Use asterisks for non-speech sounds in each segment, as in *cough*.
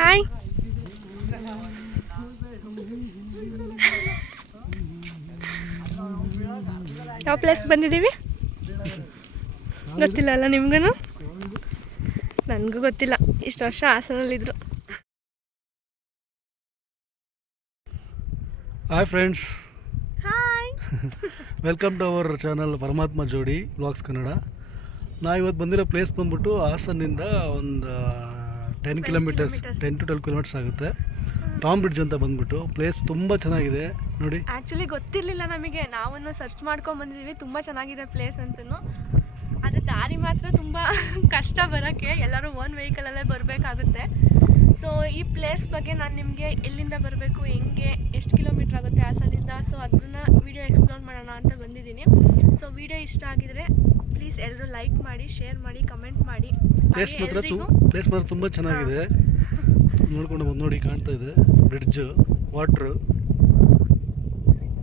Hi ಯಾವ place ಬಂದಿದ್ದೀವಿ? ಗೊತ್ತಿಲ್ಲ ಅಲ್ಲ ನಿಮ್ಗೂ ನನಗೂ ಗೊತ್ತಿಲ್ಲ. ಇಷ್ಟು ವರ್ಷ ಹಾಸನಲ್ಲಿದ್ದರು hi friends hi welcome to our channel Paramatma Jodi blogs Kannada ನಾ ಇವತ್ತು ಬಂದಿರೋ ಪ್ಲೇಸ್ ಬಂದ್ಬಿಟ್ಟು ಹಾಸನ್ನಿಂದ ಒಂದು ten kilometres. Ten to twelve kilometres ಆಗುತ್ತೆ. ಟಾಮ್ ಬ್ರಿಡ್ಜ್ ಅಂತ ಬಂದ್ಬಿಟ್ಟು ಪ್ಲೇಸ್ ತುಂಬ ಚೆನ್ನಾಗಿದೆ. ನೋಡಿ. ಆ್ಯಕ್ಚುಲಿ ಗೊತ್ತಿರಲಿಲ್ಲ ನಮಗೆ. ನಾವನ್ನು ಸರ್ಚ್ ಮಾಡ್ಕೊಂಡು ಬಂದಿದ್ದೀವಿ ತುಂಬ ಚೆನ್ನಾಗಿದೆ ಪ್ಲೇಸ್ ಅಂತೂ ಆದರೆ ದಾರಿ ಮಾತ್ರ ತುಂಬ *laughs* ಕಷ್ಟ ಬರೋಕ್ಕೆ ಎಲ್ಲರೂ ಓನ್ ವೆಹಿಕಲಲ್ಲೇ ಬರಬೇಕಾಗುತ್ತೆ. ಸೊ ಈ ಪ್ಲೇಸ್ ಬಗ್ಗೆ ನಾನು ನಿಮಗೆ ಎಲ್ಲಿಂದ ಬರಬೇಕು ಹೆಂಗೆ ಎಷ್ಟು ಕಿಲೋಮೀಟ್ರ್ ಆಗುತ್ತೆ ಹಾಸನಿಂದ ಸೊ ಅದನ್ನು ವಿಡಿಯೋ ಎಕ್ಸ್ಪ್ಲೋರ್ ಮಾಡೋಣ ಅಂತ ಬಂದಿದ್ದೀನಿ. ಸೊ ವಿಡಿಯೋ ಇಷ್ಟ ಆಗಿದರೆ ಪ್ಲೀಸ್ ಎಲ್ಲರೂ ಲೈಕ್ ಮಾಡಿ ಶೇರ್ ಮಾಡಿ ಕಮೆಂಟ್ ಮಾಡಿ. ಪ್ಲೇಸ್ ಮಾತ್ರ ಪ್ಲೇಸ್ ಮಾತ್ರ ತುಂಬ ಚೆನ್ನಾಗಿದೆ. ನೋಡ್ಕೊಂಡು ಬಂದು ನೋಡಿ ಕಾಣ್ತಾ ಇದೆ. ಬ್ರಿಡ್ಜ್ ವಾಟ್ರು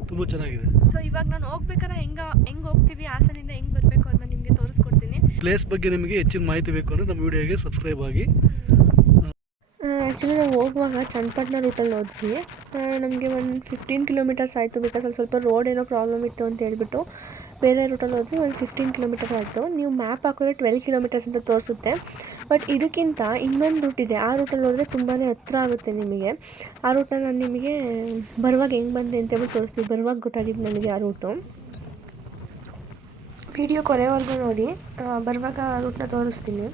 ತುಂಬ ಚೆನ್ನಾಗಿದೆ. ಸೊ ಇವಾಗ ನಾನು ಹೋಗ್ಬೇಕಾದ್ರೆ ಹೆಂಗ ಹೆಂಗ್ ಹೋಗ್ತೀವಿ? ಹಾಸನಿಂದ ಹೆಂಗ್ ಬರಬೇಕು ಅದನ್ನ ನಿಮಗೆ ತೋರಿಸ್ಕೊಡ್ತೀನಿ. ಪ್ಲೇಸ್ ಬಗ್ಗೆ ನಿಮಗೆ ಹೆಚ್ಚಿನ ಮಾಹಿತಿ ಬೇಕು ಅಂದರೆ ನಮ್ಮ ವಿಡಿಯೋಗೆ ಸಬ್ಸ್ಕ್ರೈಬ್ ಆಗಿ. ಆ್ಯಕ್ಚುಲಿ ನಾವು ಹೋಗುವಾಗ ಚನ್ನಪಟ್ಟಣ ರೂಟಲ್ಲಿ ಹೋದ್ವಿ. ನಮಗೆ ಒಂದು ಫಿಫ್ಟೀನ್ ಕಿಲೋಮೀಟರ್ಸ್ ಆಯಿತು ಬಿಕಾಸ್ ಅಲ್ಲಿ ಸ್ವಲ್ಪ ರೋಡ್ ಏನೋ ಪ್ರಾಬ್ಲಮ್ ಇತ್ತು ಅಂತ ಹೇಳ್ಬಿಟ್ಟು ಬೇರೆ ರೂಟಲ್ಲಿ ಹೋದ್ವಿ. ಒಂದು ಫಿಫ್ಟೀನ್ ಕಿಲೋಮೀಟರ್ ಆಯಿತು. ನೀವು ಮ್ಯಾಪ್ ಹಾಕಿದ್ರೆ ಟ್ವೆಲ್ ಕಿಲೋಮೀಟರ್ಸ್ ಅಂತ ತೋರಿಸುತ್ತೆ. ಬಟ್ ಇದಕ್ಕಿಂತ ಇನ್ನೊಂದು ರೂಟ್ ಇದೆ. ಆ ರೂಟಲ್ಲಿ ಹೋದರೆ ತುಂಬಾ ಹತ್ತಿರ ಆಗುತ್ತೆ ನಿಮಗೆ. ಆ ರೂಟಲ್ಲಿ ನಾನು ನಿಮಗೆ ಬರುವಾಗ ಹೆಂಗೆ ಬಂದೆ ಅಂತೇಳಿ ತೋರಿಸ್ತೀವಿ ಬರುವಾಗ ಗೊತ್ತಾಗಿದ್ದು ನನಗೆ ಆ ರೂಟು ವಿಡಿಯೋ ಕೊನೆವರೆಗೂ ನೋಡಿ. ಬರುವಾಗ ಆ ರೂಟ್ನ ತೋರಿಸ್ತೀನಿ.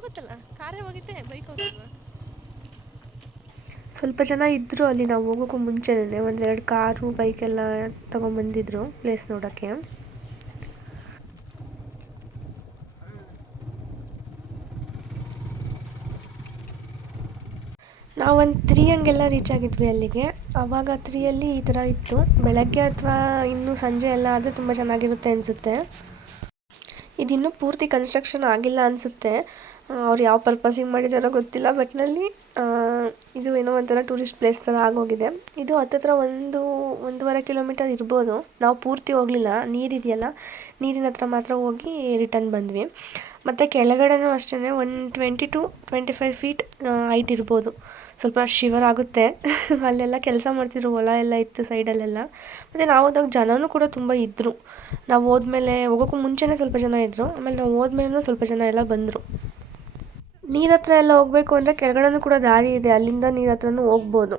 ಹೋಗುತ್ತಲ್ಲ? ಕಾರೇ ಹೋಗಿದ್ದೆ ಬೈಕ್ ಹೋಗಿಲ್ವಾ ಸ್ವಲ್ಪ ಜನ ಇದ್ದರು ಅಲ್ಲಿ ನಾವು ಹೋಗೋಕ್ಕೂ ಮುಂಚೆನೇ. ಒಂದೆರಡು ಕಾರು ಬೈಕೆಲ್ಲ ತೊಗೊಂಬಂದಿದ್ರು ಪ್ಲೇಸ್ ನೋಡೋಕ್ಕೆ. ನಾವೊಂದು ತ್ರೀ ಹಂಗೆಲ್ಲ ರೀಚ್ ಆಗಿದ್ವಿ ಅಲ್ಲಿಗೆ. ಅವಾಗ ತ್ರೀಯಲ್ಲಿ ಈ ಥರ ಇತ್ತು. ಬೆಳಗ್ಗೆ ಅಥವಾ ಇನ್ನೂ ಸಂಜೆ ಎಲ್ಲ ಆದರೆ ತುಂಬ ಚೆನ್ನಾಗಿರುತ್ತೆ ಅನಿಸುತ್ತೆ. ಇದಿನ್ನೂ ಪೂರ್ತಿ ಕನ್ಸ್ಟ್ರಕ್ಷನ್ ಆಗಿಲ್ಲ ಅನಿಸುತ್ತೆ. ಅವ್ರು ಯಾವ ಪರ್ಪಸಿಗೆ ಮಾಡಿದಾರೋ ಗೊತ್ತಿಲ್ಲ ಬಟ್ನಲ್ಲಿ ಇದು ಏನೋ ಒಂಥರ ಟೂರಿಸ್ಟ್ ಪ್ಲೇಸ್ ಥರ ಆಗೋಗಿದೆ. ಇದು ಹತ್ತತ್ರ ಒಂದು, ಒಂದೂವರೆ ಕಿಲೋಮೀಟರ್ ಇರ್ಬೋದು. ನಾವು ಪೂರ್ತಿ ಹೋಗಲಿಲ್ಲ ನೀರಿದೆಯಲ್ಲ ನೀರಿನ ಹತ್ರ ಮಾತ್ರ ಹೋಗಿ ರಿಟರ್ನ್ ಬಂದ್ವಿ. ಮತ್ತು ಕೆಳಗಡೆನೂ ಅಷ್ಟೇ one twenty to twenty five feet height ಇರ್ಬೋದು. ಸ್ವಲ್ಪ ಶಿವರ್ ಆಗುತ್ತೆ. *laughs* ಅಲ್ಲೆಲ್ಲ ಕೆಲಸ ಮಾಡ್ತಿದ್ರು, ಹೊಲ ಎಲ್ಲ ಇತ್ತು ಸೈಡಲ್ಲೆಲ್ಲ ಮತ್ತು ನಾವು ಹೋದಾಗ ಜನನೂ ಕೂಡ ತುಂಬ ಇದ್ದರು ನಾವು ಹೋದ್ಮೇಲೆ ಹೋಗೋಕ್ಕೂ ಮುಂಚೆನೇ ಸ್ವಲ್ಪ ಜನ ಇದ್ದರು ಆಮೇಲೆ ನಾವು ಹೋದ್ಮೇಲೆ ಸ್ವಲ್ಪ ಜನ ಎಲ್ಲ ಬಂದರು. ನೀರ ಹತ್ರ ಎಲ್ಲ ಹೋಗಬೇಕು ಅಂದರೆ ಕೆಳಗಡೆನೂ ಕೂಡ ದಾರಿ ಇದೆ ಅಲ್ಲಿಂದ ನೀರ ಹತ್ರನೂ ಹೋಗ್ಬೋದು.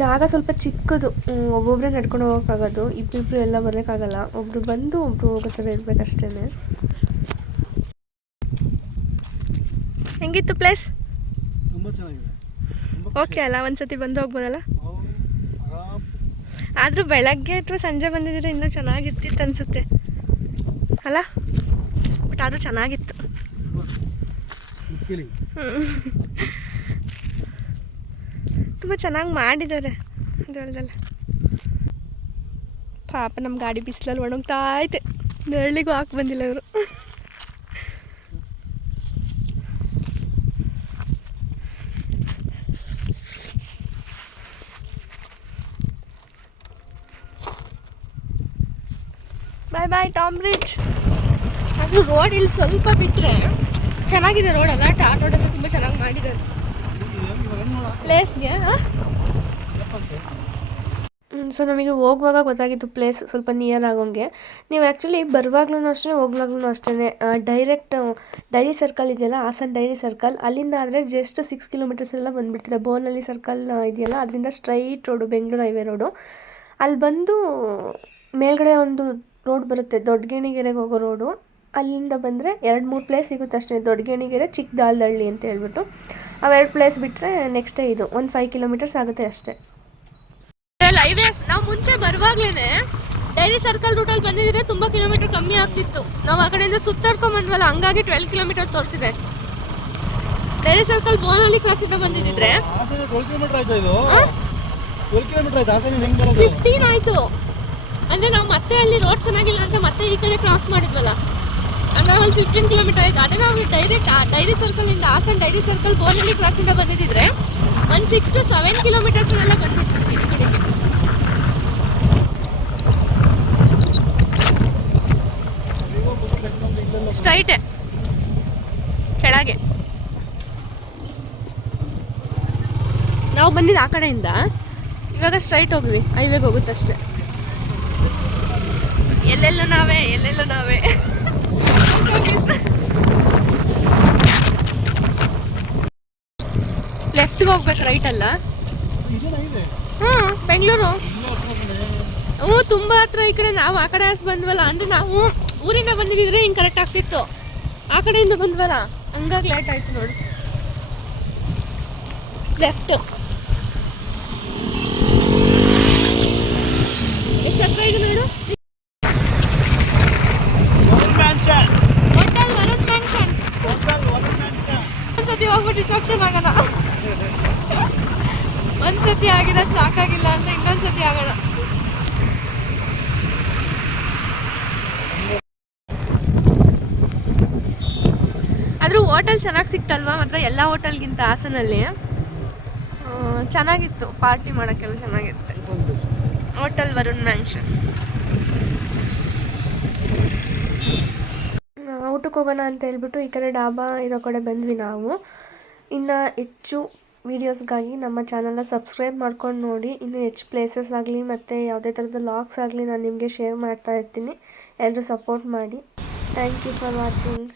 ಜಾಗ ಸ್ವಲ್ಪ ಚಿಕ್ಕದು. ಒಬ್ಬೊಬ್ಬರೇ ಒಬ್ಬೊಬ್ರೇ ನಡ್ಕೊಂಡು ಹೋಗೋಕ್ಕಾಗೋದು ಇಬ್ಬಿಬ್ರು ಎಲ್ಲ ಬರೋಕ್ಕಾಗಲ್ಲ ಒಬ್ರು ಬಂದು ಒಬ್ರು ಹೋಗೋ ಥರ ಇರಬೇಕಷ್ಟೇ ಹೆಂಗಿತ್ತು ಪ್ಲೇಸ್ ಓಕೆ ಅಲ್ಲ ಒಂದ್ಸತಿ ಬಂದು ಹೋಗ್ಬೋದಲ್ಲ? ಆದರೂ ಬೆಳಗ್ಗೆ ಅಥವಾ ಸಂಜೆ ಬಂದಿದ್ರೆ ಇನ್ನೂ ಚೆನ್ನಾಗಿರ್ತಿತ್ತು ಅನಿಸುತ್ತೆ ಅಲ್ಲ ಬಟ್ ಆದರೂ ಚೆನ್ನಾಗಿತ್ತು. ತುಂಬ ಚೆನ್ನಾಗಿ ಮಾಡಿದ್ದಾರೆ. ಅದು ಪಾಪ ನಮ್ಮ ಗಾಡಿ ಬಿಸಿಲಲ್ಲಿ ಒಣಗ್ತಾ ಐತೆ. ನೆರಳಿಗೂ ಹಾಕಿ ಬಂದಿಲ್ಲ ಇವರು. ಬಾಯ್ ಬಾಯ್ ಟಾಮ್ ಬ್ರಿಡ್ಜ್ ಅದು ರೋಡ್ ಇಲ್ಲಿ ಸ್ವಲ್ಪ ಬಿಟ್ಟರೆ ಚೆನ್ನಾಗಿದೆ ರೋಡ್ ಅಲ್ಲ? ಟಾರ್ ರೋಡೆಲ್ಲ ತುಂಬ ಚೆನ್ನಾಗಿ ಮಾಡಿದ್ದಾರೆ. ಪ್ಲೇಸ್ಗೆ ಸೊ ನಮಗೆ ಹೋಗುವಾಗ ಗೊತ್ತಾಗಿತ್ತು ಪ್ಲೇಸ್ ಸ್ವಲ್ಪ ನಿಯರ್ ಆಗೋಂಗೆ. ನೀವು ಆ್ಯಕ್ಚುಲಿ ಬರುವಾಗ್ಲೂ ಅಷ್ಟೇ ಹೋಗ್ವಾಗ್ಲೂ ಅಷ್ಟೇ ಡೈರೆಕ್ಟ್ ಡೈರಿ ಸರ್ಕಲ್ ಇದೆಯಲ್ಲ, ಹಾಸನ್ ಡೈರಿ ಸರ್ಕಲ್ ಅಲ್ಲಿಂದ ಆದರೆ ಜಸ್ಟ್ ಸಿಕ್ಸ್ ಕಿಲೋಮೀಟರ್ಸ್ ಎಲ್ಲ ಬಂದುಬಿಡ್ತೀರ? ಬೋನಲ್ಲಿ ಸರ್ಕಲ್ ಇದೆಯಲ್ಲ, ಅದರಿಂದ straight road Bengaluru highway road ಅಲ್ಲಿ ಬಂದು ಮೇಲ್ಗಡೆ ಒಂದು ರೋಡ್ ಬರುತ್ತೆ ದೊಡ್ಡಗೇಣಿಗೆರೆಗೆ ಹೋಗೋ ರೋಡು. ಅಲ್ಲಿಂದ ಬಂದರೆ ಎರಡು ಮೂರು ಪ್ಲೇಸ್ ಸಿಗುತ್ತೆ ಅಷ್ಟೇ. ದೊಡ್ಡಗೇಣಿಗೆರೆ ಚಿಕ್ಕದಾಲ್ದಳ್ಳಿ ಅಂತ ಹೇಳ್ಬಿಟ್ಟು. ಅವೆರಡು ಪ್ಲೇಸ್ ಬಿಟ್ಟರೆ ನೆಕ್ಸ್ಟೇ ಇದು. ಒಂದು ಫೈವ್ ಕಿಲೋಮೀಟರ್ಸ್ ಆಗುತ್ತೆ ಅಷ್ಟೇ. ಹೈವೇಸ್ ನಾವು ಮುಂಚೆ ಬರುವಾಗ್ಲೇ ಡೈರಿ ಸರ್ಕಲ್ ರೂಟಲ್ಲಿ ಬಂದಿದ್ರೆ ತುಂಬ ಕಿಲೋಮೀಟರ್ ಕಮ್ಮಿ ಆಗ್ತಿತ್ತು. ನಾವು ಆ ಕಡೆಯಿಂದ ಸುತ್ತಾಡ್ಕೊಂಡ್ ಬಂದ್ವಲ್ಲ ಹಂಗಾಗಿ ಟ್ವೆಲ್ ಕಿಲೋಮೀಟರ್ ತೋರಿಸಿದೆ. ಡೈರಿ ಸರ್ಕಲ್ ಬೋನಲ್ಲಿ ಕ್ರಾಸಿಂದ ಬರೋದು? ಫಿಫ್ಟೀನ್ ಆಯಿತು. ಅಂದರೆ ನಾವು ಮತ್ತೆ ಅಲ್ಲಿ ರೋಡ್ ಚೆನ್ನಾಗಿಲ್ಲ ಅಂತ ಮತ್ತೆ ಈ ಕಡೆ ಕ್ರಾಸ್ ಮಾಡಿದ್ವಲ್ಲ? ಅಂದರೆ ಒಂದು ಫಿಫ್ಟೀನ್ ಕಿಲೋಮೀಟರ್ ಆಯ್ತು. ಅದೇ ನಾವು ಡೈರೆಕ್ಟ್ ಡೈರಿ ಸರ್ಕಲಿಂದ ಹಾಸನ್ ಡೈರಿ ಸರ್ಕಲ್ ಬೋನಲ್ಲಿ ಕ್ರಾಸಿಂದ ಬಂದಿದ್ದಿದ್ರೆ ಒಂದು ಸಿಕ್ಸ್ ಟು ಸೆವೆನ್ ಕಿಲೋಮೀಟರ್ಸ್ನೆಲ್ಲ ಬಂದಿರ್ತೀವಿ ಈ ಕಡೆಗೆ. ಸ್ಟ್ರೈಟೆ ಕೆಳಗೆ. ನಾವು ಬಂದಿದ್ದು ಆ ಕಡೆಯಿಂದ. ಇವಾಗ ಸ್ಟ್ರೈಟ್ ಹೋಗ್ರಿ ಹೈವೇಗೆ ಹೋಗುತ್ತಷ್ಟೆ. ಎಲ್ಲೆಲ್ಲೂ ನಾವೇ ಎಲ್ಲೆಲ್ಲೂ ನಾವೇ? ಲೆಫ್ಟ್ಗೆ ಹೋಗ್ಬೇಕು ರೈಟ್ ಅಲ್ಲ? ಹ್ಞೂ ಬೆಂಗಳೂರು. ಹ್ಞೂ ತುಂಬ ಹತ್ರ ಈ ಕಡೆ ನಾವು ಆ ಕಡೆ ಆಸ್ ಬಂದ್ವಲ್ಲ, ಅಂದರೆ ನಾವು ಊರಿಂದ ಬಂದಿದ್ದಿದ್ರೆ ಹಿಂಗೆ ಕರೆಕ್ಟ್ ಆಗ್ತಿತ್ತು. ಆ ಕಡೆಯಿಂದ ಬಂದ್ವಲ್ಲ, ಹಂಗಾಗಿ ಲೇಟ್ ಆಯ್ತು ನೋಡಿ. ಲೆಫ್ಟ್ ಎಷ್ಟು ಹತ್ರ ಇದೆ ನೋಡು ಹೋಟೆಲ್ ವರುಣ್ ಮ್ಯಾನ್ಷನ್ ಒಂದ್ಸತಿ ಹೋಗ್ಬಿಟ್ಟು ರಿಸೆಪ್ಷನ್ ಆಗೋಣ ಒಂದ್ಸತಿ ಆಗಿರೋದು ಸಾಕಾಗಿಲ್ಲ ಅಂತ ಇನ್ನೊಂದ್ಸತಿ ಆಗೋಣ ಆದರೂ ಹೋಟೆಲ್ ಚೆನ್ನಾಗಿ ಸಿಕ್ತಲ್ವಾ? ಮಾತ್ರ ಎಲ್ಲ ಹೋಟೆಲ್ಗಿಂತ ಹಾಸನಲ್ಲಿ. ಚೆನ್ನಾಗಿತ್ತು. ಪಾರ್ಟಿ ಮಾಡೋಕ್ಕೆಲ್ಲ ಚೆನ್ನಾಗಿತ್ತು. Hotel Varun mansion. ಊಟಕ್ಕೆ ಹೋಗೋಣ ಅಂತ ಹೇಳ್ಬಿಟ್ಟು ಈ ಕಡೆ ಡಾಬಾ ಇರೋ ಕಡೆ ಬಂದ್ವಿ ನಾವು. ಇನ್ನು ಹೆಚ್ಚು ವೀಡಿಯೋಸ್ಗಾಗಿ ನಮ್ಮ ಚಾನಲ್ನ ಸಬ್ಸ್ಕ್ರೈಬ್ ಮಾಡ್ಕೊಂಡು ನೋಡಿ. ಇನ್ನೂ ಹೆಚ್ಚು ಪ್ಲೇಸಸ್ ಆಗಲಿ ಮತ್ತು ಯಾವುದೇ ಥರದ ಲಾಗ್ಸ್ ಆಗಲಿ ನಾನು ನಿಮಗೆ ಶೇರ್ ಮಾಡ್ತಾ ಇರ್ತೀನಿ. ಎಲ್ಲರೂ ಸಪೋರ್ಟ್ ಮಾಡಿ. Thank you for watching